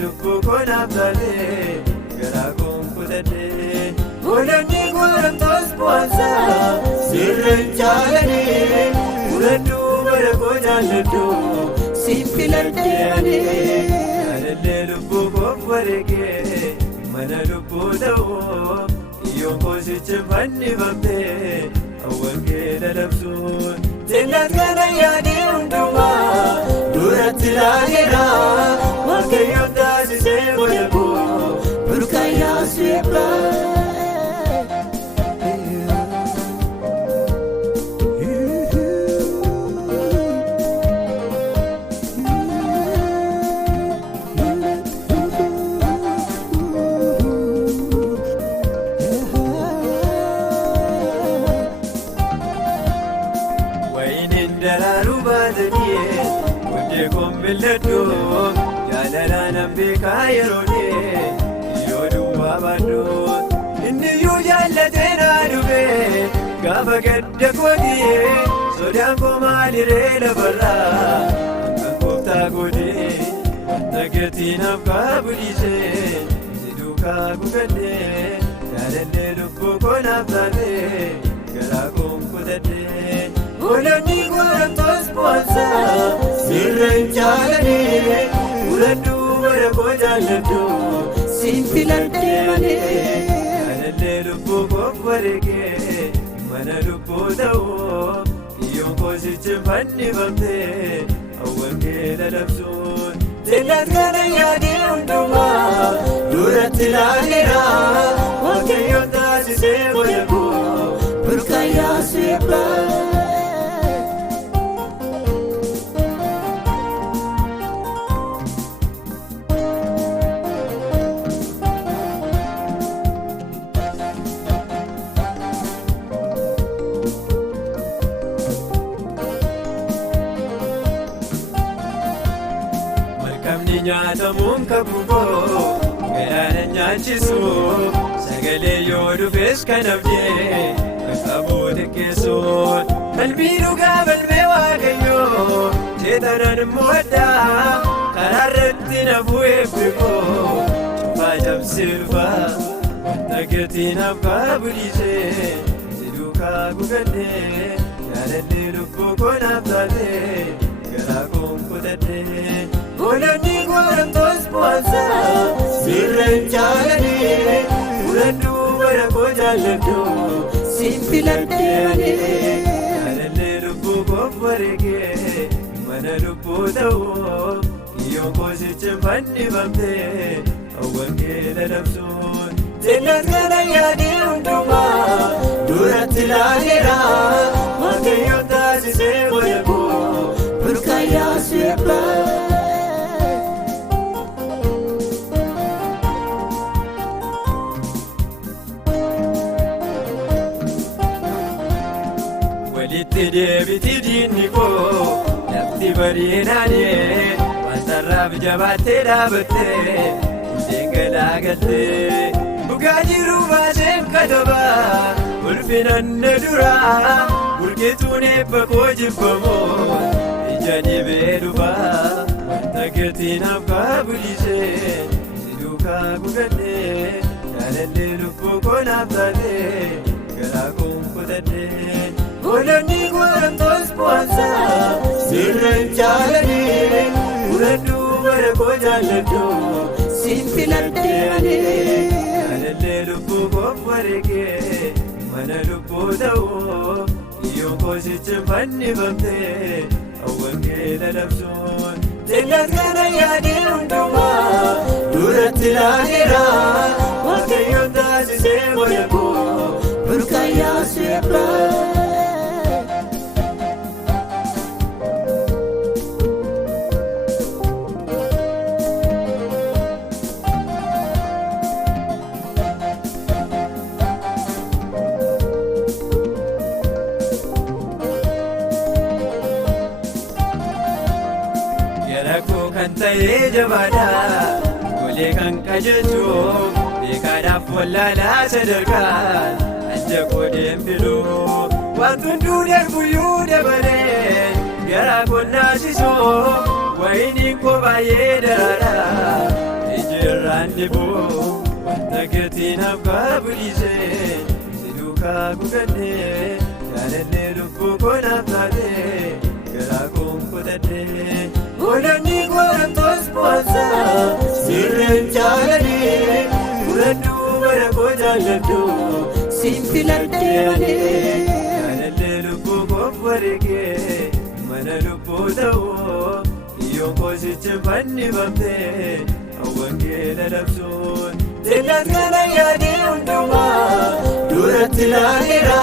lubbuu konaaf taatee garaa koon kutadhee Oolanii guuramtoos bu'aansaa sirreen jaaladhee Fudhadhuu bara koo jaalladhu siin filadhee ani Jaalallee lubbuu koof wareegee mana lubbuu ta'uu Iyyoon koosichi fannifamtee awwal kee dadhabsuun Jennat kana yaadee hundumaa duratti laageera Waaqayyoon taasisee godhe koo burqaa seebbaa Milladhoo jaalalaan beekaa yeroonee yoo duwwaa baadhoo inni yoo jaallatee naa dhufee gaafa gadda kootee sodaan koo maaliree lafarraa kan kooftaa kootee wanta gatiin abbaa buliisee si duukaa gugannee jaalallee lubbuu konaaf taatee garaa koon kutadhee Oolanii guuramtoos bu'aansaa sirreen jaaladhee Fudhadhuu bara koo jaalladhu siin filadhee ani Jaalallee lubbuu koof wareegee mana lubbuu ta'uu Iyyoon koosichi fannifamtee awwal kee dadhabsuun Jennat kana yaadee hundumaa duratti laageera Waaqayyoon taasisee godhe koo burqaa seebbaa Nyaatamuun kabuukoo galaana nyaachisu sagalee yoo dhufes kan abdee qaqqabuu xiqqeessuun qalbii dhugaa balbee waaqayyoo seetanaan mo'adhaa karaa irratti nafuu eebbikoo cufaa cabsee dhufaa wanta gatiin abbaa buliisee si duukaa gugannee jaalallee lubbuu konaaf taatee garaa koon kutadhee Oolanii guuramtoos bu'aansaa sirreen jaaladhee Fudhadhuu bara koo jaalladhu siin filadhee ani Jaalallee lubbuu koof wareegee mana lubbuu ta'uu Iyyoon koosichi fannifamtee awwal kee dadhabsuun Jennat kana yaadee hundumaa duratti laageera Waaqayyoon taasisee godhe koo burqaa seebbaa Walitti deebiti diinni koo lafti bariinaanee wantarraaf jabaattee dhaabattee hundeen galaagaltee dhugaa jiruu baaseen katabaa ulfinanne duraa burqituun eebba koo jibbamoo ija dhibee dhufaa wanta gatiin abbaa buliisee si duukaa gugannee jaalallee lubbuu konaaf taatee garaa koon kutadhee Oolanii guuramtoos bu'aansaa sirreen jaaladhee Fudhadhuu bara koo jaalladhu siin filadhee ani Jaalallee lubbuu koof wareegee mana lubbuu ta'uu Iyyoon koosichi fannifamtee awwal kee dadhabsuun Jennat kana yaadee hundumaa duratti laageera Waaqayyoon taasisee godhe koo burqaa seebbaa kan ta'ee jabaadhaa golee kan qajeelchuu beekaadhaaf wallaalaa sadarkaan adda qoodeen filuu waan hunduu darbuyyuu dabalee garaa konnaasisoo wayiniin koo baay'ee daraadhaa liboo wanta gatiin abbaa bulisee si duukaa gugannee jaalallee lubbuu koonaaf taatee garaa koon kutadhee oolonni koolontoos boonsaa sirreen jaaladhee fudhadhuu bara koo jaalladhu siin filadhee malee jaalallee lubbuu koof wareegee mana lubbuu ta'uu iyyoon koosichi fannifamtee wangeela labsuun jennaan kana yaadee hundumaa duratti ilaaleera.